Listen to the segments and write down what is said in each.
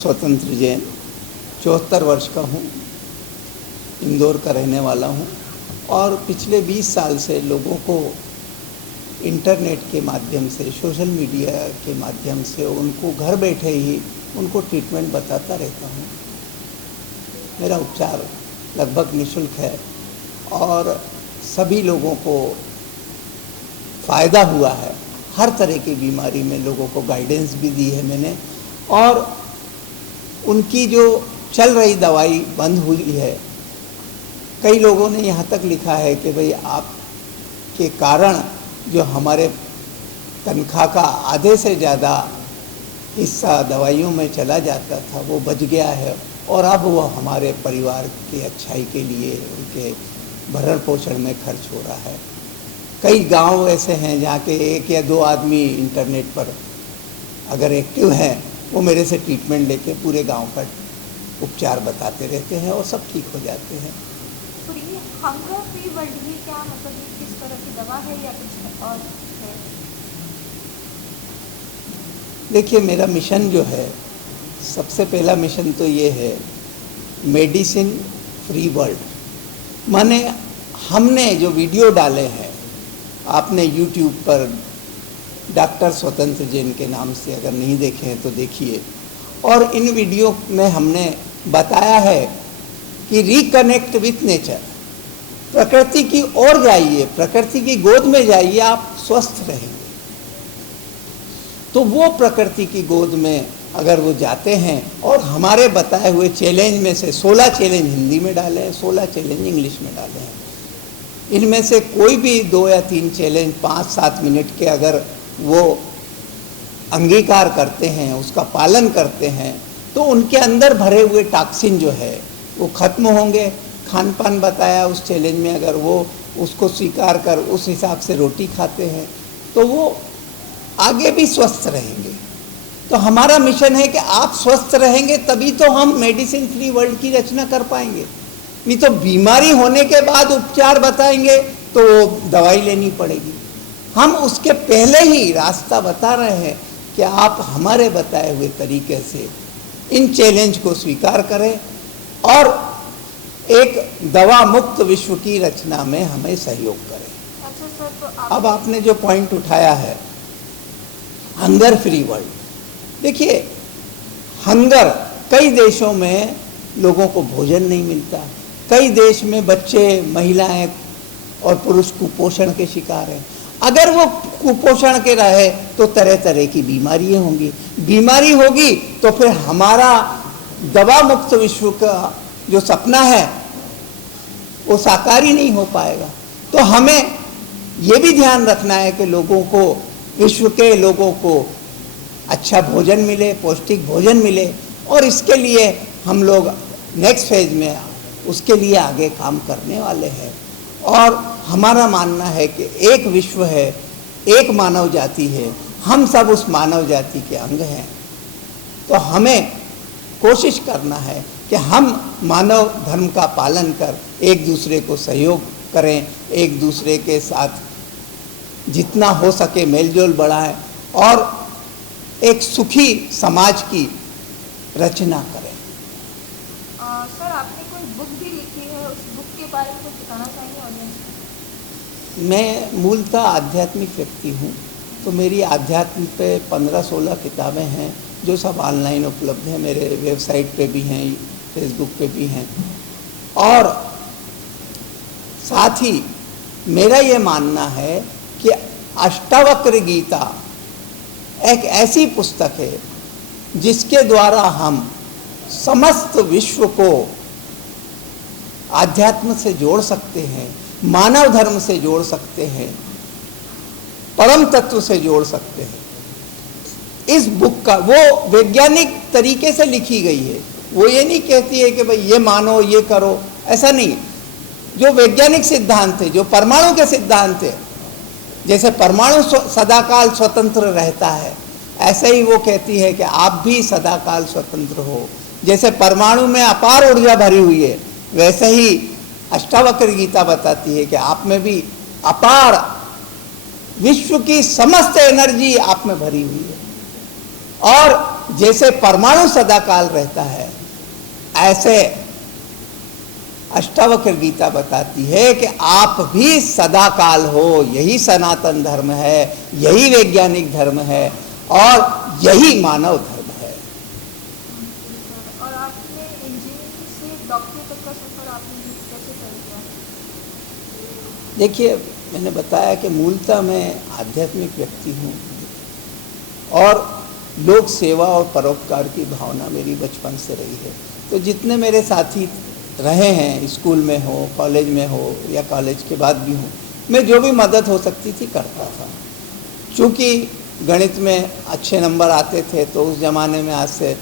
स्वतंत्र जैन 74 वर्ष का हूँ, इंदौर का रहने वाला हूँ और पिछले 20 साल से लोगों को इंटरनेट के माध्यम से, सोशल मीडिया के माध्यम से उनको घर बैठे ही उनको ट्रीटमेंट बताता रहता हूँ। मेरा उपचार लगभग निःशुल्क है और सभी लोगों को फ़ायदा हुआ है। हर तरह की बीमारी में लोगों को गाइडेंस भी दी है मैंने, और उनकी जो चल रही दवाई बंद हुई है। कई लोगों ने यहाँ तक लिखा है कि भाई आपके कारण जो हमारे तनख्वाह का आधे से ज़्यादा हिस्सा दवाइयों में चला जाता था वो बच गया है, और अब वो हमारे परिवार की अच्छाई के लिए उनके भरण पोषण में खर्च हो रहा है। कई गांव ऐसे हैं जहाँ के 1 या 2 आदमी इंटरनेट पर अगर एक्टिव हैं, वो मेरे से ट्रीटमेंट लेके पूरे गांव का उपचार बताते रहते हैं और सब ठीक हो जाते हैं। तो ये हंगर फ्री वर्ल्ड ही क्या मतलब किस तरह की दवा है या कुछ और है? देखिए, मेरा मिशन जो है, सबसे पहला मिशन तो ये है मेडिसिन फ्री वर्ल्ड। माने हमने जो वीडियो डाले हैं, आपने यूट्यूब पर डॉक्टर स्वतंत्र जैन के नाम से अगर नहीं देखे हैं तो देखिए, और इन वीडियो में हमने बताया है कि रिकनेक्ट विथ नेचर, प्रकृति की ओर जाइए, प्रकृति की गोद में जाइए, आप स्वस्थ रहेंगे। तो वो प्रकृति की गोद में अगर वो जाते हैं, और हमारे बताए हुए चैलेंज में से 16 चैलेंज हिंदी में डाले हैं, 16 चैलेंज इंग्लिश में डाले हैं। इनमें से कोई भी 2 या 3 चैलेंज 5-7 मिनट के अगर वो अंगीकार करते हैं, उसका पालन करते हैं, तो उनके अंदर भरे हुए टॉक्सिन जो है वो खत्म होंगे। खान पान बताया उस चैलेंज में, अगर वो उसको स्वीकार कर उस हिसाब से रोटी खाते हैं तो वो आगे भी स्वस्थ रहेंगे। तो हमारा मिशन है कि आप स्वस्थ रहेंगे तभी तो हम मेडिसिन फ्री वर्ल्ड की रचना कर पाएंगे। नहीं तो बीमारी होने के बाद उपचार बताएंगे तो दवाई लेनी पड़ेगी। हम उसके पहले ही रास्ता बता रहे हैं कि आप हमारे बताए हुए तरीके से इन चैलेंज को स्वीकार करें और एक दवा मुक्त विश्व की रचना में हमें सहयोग करें। अच्छा सर, तो अब आपने जो पॉइंट उठाया है हंगर फ्री वर्ल्ड, देखिए हंगर, कई देशों में लोगों को भोजन नहीं मिलता, कई देश में बच्चे, महिलाएं और पुरुष कुपोषण के शिकार हैं। अगर वो कुपोषण के रहे तो तरह तरह की बीमारियां होंगी, बीमारी होगी तो फिर हमारा दवा मुक्त विश्व का जो सपना है वो साकार ही नहीं हो पाएगा। तो हमें ये भी ध्यान रखना है कि लोगों को, विश्व के लोगों को अच्छा भोजन मिले, पौष्टिक भोजन मिले, और इसके लिए हम लोग नेक्स्ट फेज में उसके लिए आगे काम करने वाले हैं। और हमारा मानना है कि एक विश्व है, एक मानव जाति है, हम सब उस मानव जाति के अंग हैं। तो हमें कोशिश करना है कि हम मानव धर्म का पालन कर एक दूसरे को सहयोग करें, एक दूसरे के साथ जितना हो सके मेलजोल बढ़ाएं और एक सुखी समाज की रचना करें। सर, आपने कोई बुक भी लिखी है, उस बुक के बारे में कुछ बताना चाहेंगे ऑडियंस को? मैं मूलतः आध्यात्मिक व्यक्ति हूँ, तो मेरी आध्यात्म पे 15-16 किताबें हैं जो सब ऑनलाइन उपलब्ध हैं, मेरे वेबसाइट पे भी हैं, फेसबुक पे भी हैं। और साथ ही मेरा ये मानना है कि अष्टावक्र गीता एक ऐसी पुस्तक है जिसके द्वारा हम समस्त विश्व को आध्यात्म से जोड़ सकते हैं, मानव धर्म से जोड़ सकते हैं, परम तत्व से जोड़ सकते हैं। इस बुक का वो वैज्ञानिक तरीके से लिखी गई है, वो ये नहीं कहती है कि भाई ये मानो, ये करो, ऐसा नहीं। जो वैज्ञानिक सिद्धांत है, जो परमाणु के सिद्धांत है, जैसे परमाणु सदाकाल स्वतंत्र रहता है, ऐसे ही वो कहती है कि आप भी सदाकाल स्वतंत्र हो। जैसे परमाणु में अपार ऊर्जा भरी हुई है, वैसे ही अष्टावक्र गीता बताती है कि आप में भी अपार विश्व की समस्त एनर्जी आप में भरी हुई है, और जैसे परमाणु सदाकाल रहता है, ऐसे अष्टावक्र गीता बताती है कि आप भी सदाकाल हो। यही सनातन धर्म है, यही वैज्ञानिक धर्म है, और यही मानव धर्म है। और आपने इंजीनियरिंग से डॉक्टरी तक का सफर आपने कैसे तय किया? देखिए, मैंने बताया कि मूलतः मैं आध्यात्मिक व्यक्ति हूँ, और लोक सेवा और परोपकार की भावना मेरी बचपन से रही है। तो जितने मेरे साथी रहे हैं, स्कूल में हो, कॉलेज में हो, या कॉलेज के बाद भी हूँ, मैं जो भी मदद हो सकती थी करता था। चूँकि गणित में अच्छे नंबर आते थे, तो उस ज़माने में आज से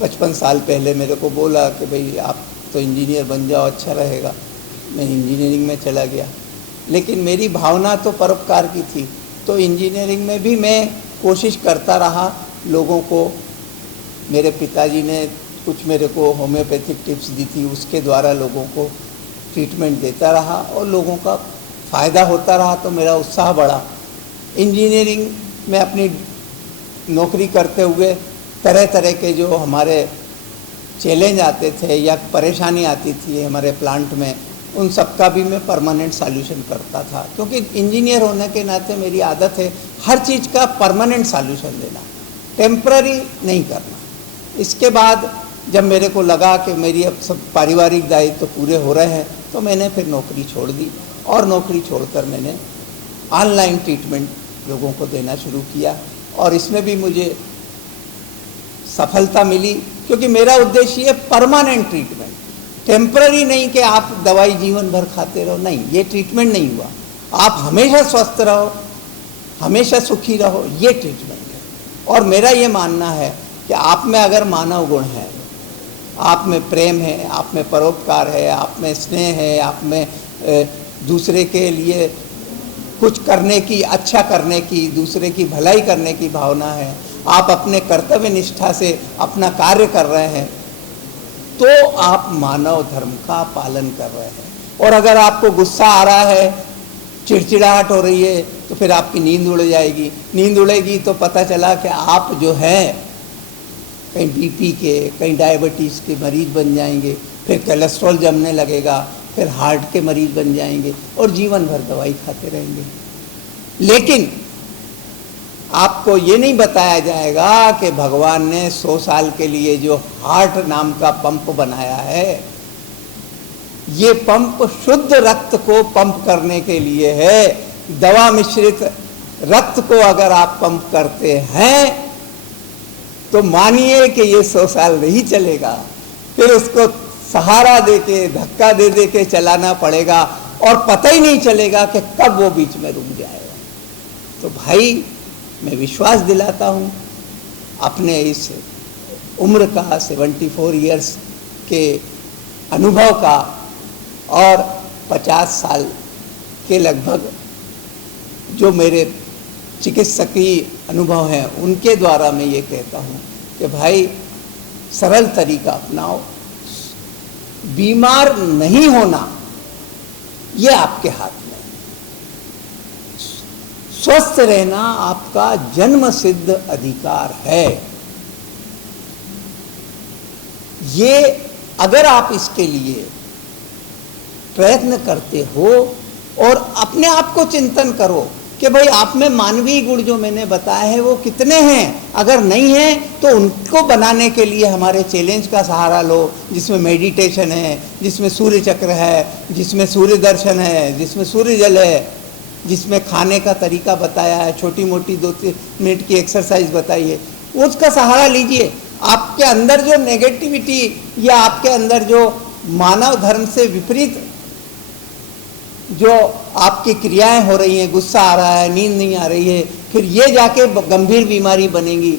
55 साल पहले मेरे को बोला कि भाई आप तो इंजीनियर बन जाओ, अच्छा रहेगा। मैं इंजीनियरिंग में चला गया, लेकिन मेरी भावना तो परोपकार की थी, तो इंजीनियरिंग में भी मैं कोशिश करता रहा लोगों को। मेरे पिताजी ने कुछ मेरे को होम्योपैथिक टिप्स दी थी, उसके द्वारा लोगों को ट्रीटमेंट देता रहा और लोगों का फ़ायदा होता रहा, तो मेरा उत्साह बढ़ा। इंजीनियरिंग में अपनी नौकरी करते हुए तरह तरह के जो हमारे चैलेंज आते थे या परेशानी आती थी हमारे प्लांट में, उन सब का भी मैं परमानेंट सॉल्यूशन करता था, क्योंकि इंजीनियर होने के नाते मेरी आदत है हर चीज़ का परमानेंट सॉल्यूशन देना, टेम्पररी नहीं करना। इसके बाद जब मेरे को लगा कि मेरी अब सब पारिवारिक दायित्व तो पूरे हो रहे हैं, तो मैंने फिर नौकरी छोड़ दी, और नौकरी छोड़कर मैंने ऑनलाइन ट्रीटमेंट लोगों को देना शुरू किया, और इसमें भी मुझे सफलता मिली, क्योंकि मेरा उद्देश्य है परमानेंट ट्रीटमेंट, टेम्पररी नहीं कि आप दवाई जीवन भर खाते रहो, नहीं, ये ट्रीटमेंट नहीं हुआ। आप हमेशा स्वस्थ रहो, हमेशा सुखी रहो, ये ट्रीटमेंट है। और मेरा ये मानना है कि आप में अगर मानव गुण है, आप में प्रेम है, आप में परोपकार है, आप में स्नेह है, आप में दूसरे के लिए कुछ करने की, अच्छा करने की, दूसरे की भलाई करने की भावना है, आप अपने कर्तव्य निष्ठा से अपना कार्य कर रहे हैं, तो आप मानव धर्म का पालन कर रहे हैं। और अगर आपको गुस्सा आ रहा है, चिड़चिड़ाहट हो रही है, तो फिर आपकी नींद उड़ जाएगी। नींद उड़ेगी तो पता चला कि आप जो हैं कहीं बीपी के, कहीं डायबिटीज़ के मरीज बन जाएंगे, फिर कोलेस्ट्रॉल जमने लगेगा, फिर हार्ट के मरीज बन जाएंगे, और जीवन भर दवाई खाते रहेंगे। लेकिन आपको ये नहीं बताया जाएगा कि भगवान ने 100 साल के लिए जो हार्ट नाम का पंप बनाया है, ये पंप शुद्ध रक्त को पंप करने के लिए है। दवा मिश्रित रक्त को अगर आप पंप करते हैं तो मानिए कि ये 100 साल नहीं चलेगा, फिर उसको सहारा देके, धक्का दे दे के चलाना पड़ेगा, और पता ही नहीं चलेगा कि कब वो बीच में रुक जाएगा। तो भाई, मैं विश्वास दिलाता हूँ अपने इस उम्र का, 74 इयर्स के अनुभव का, और 50 साल के लगभग जो मेरे चिकित्सकीय अनुभव हैं, उनके द्वारा मैं ये कहता हूँ कि भाई, सरल तरीका अपनाओ। बीमार नहीं होना ये आपके हाथ में है, स्वस्थ रहना आपका जन्म सिद्ध अधिकार है। ये अगर आप इसके लिए प्रयत्न करते हो और अपने आप को चिंतन करो कि भाई आप में मानवीय गुण जो मैंने बताए हैं वो कितने हैं, अगर नहीं है तो उनको बनाने के लिए हमारे चैलेंज का सहारा लो, जिसमें मेडिटेशन है, जिसमें सूर्य चक्र है, जिसमें सूर्य दर्शन है, जिसमें सूर्य जल है, जिसमें खाने का तरीका बताया है, छोटी मोटी 2-3 मिनट की एक्सरसाइज बताई है, उसका सहारा लीजिए। आपके अंदर जो नेगेटिविटी या आपके अंदर जो मानव धर्म से विपरीत जो आपकी क्रियाएं हो रही हैं, गुस्सा आ रहा है, नींद नहीं आ रही है, फिर ये जाके गंभीर बीमारी बनेगी,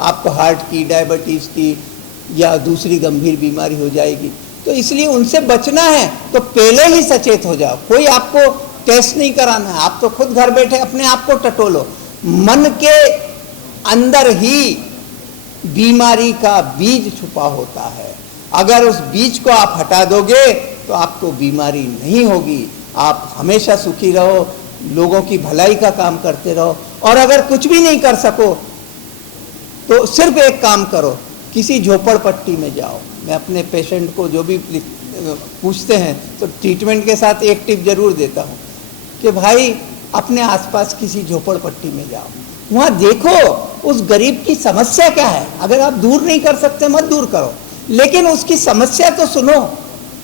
आपको हार्ट की, डायबिटीज़ की या दूसरी गंभीर बीमारी हो जाएगी। तो इसलिए उनसे बचना है तो पहले ही सचेत हो जाओ। कोई आपको टेस्ट नहीं कराना है, आप तो खुद घर बैठे अपने आप को टटोलो। मन के अंदर ही बीमारी का बीज छुपा होता है, अगर उस बीज को आप हटा दोगे तो तो आपको बीमारी नहीं होगी। आप हमेशा सुखी रहो, लोगों की भलाई का काम करते रहो, और अगर कुछ भी नहीं कर सको तो सिर्फ एक काम करो, किसी झोपड़पट्टी में जाओ। मैं अपने पेशेंट को जो भी पूछते हैं तो ट्रीटमेंट के साथ एक टिप जरूर देता हूँ कि भाई अपने आसपास किसी झोपड़पट्टी में जाओ, वहाँ देखो उस गरीब की समस्या क्या है। अगर आप दूर नहीं कर सकते मत दूर करो, लेकिन उसकी समस्या तो सुनो,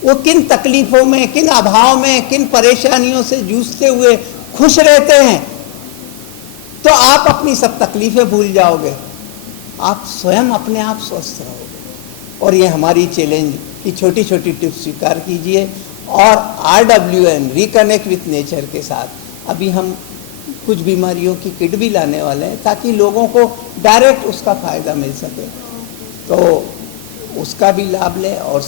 वो किन तकलीफों में, किन अभाव में, किन परेशानियों से जूझते हुए खुश रहते हैं, तो आप अपनी सब तकलीफें भूल जाओगे, आप स्वयं अपने आप स्वस्थ रहोगे। और ये हमारी चैलेंज की छोटी छोटी टिप्स स्वीकार कीजिए। और RWN रिकनेक्ट विथ नेचर के साथ अभी हम कुछ बीमारियों की किट भी लाने वाले हैं, ताकि लोगों को डायरेक्ट उसका फ़ायदा मिल सके, तो उसका भी लाभ लें। और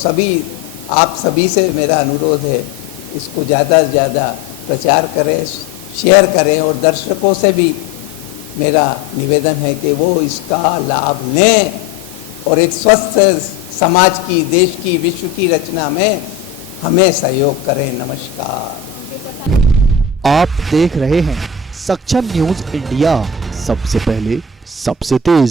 आप सभी से मेरा अनुरोध है, इसको ज़्यादा से ज़्यादा प्रचार करें, शेयर करें, और दर्शकों से भी मेरा निवेदन है कि वो इसका लाभ लें और एक स्वस्थ समाज की, देश की, विश्व की रचना में हमें सहयोग करें। नमस्कार। आप देख रहे हैं सक्षम न्यूज इंडिया, सबसे पहले सबसे तेज।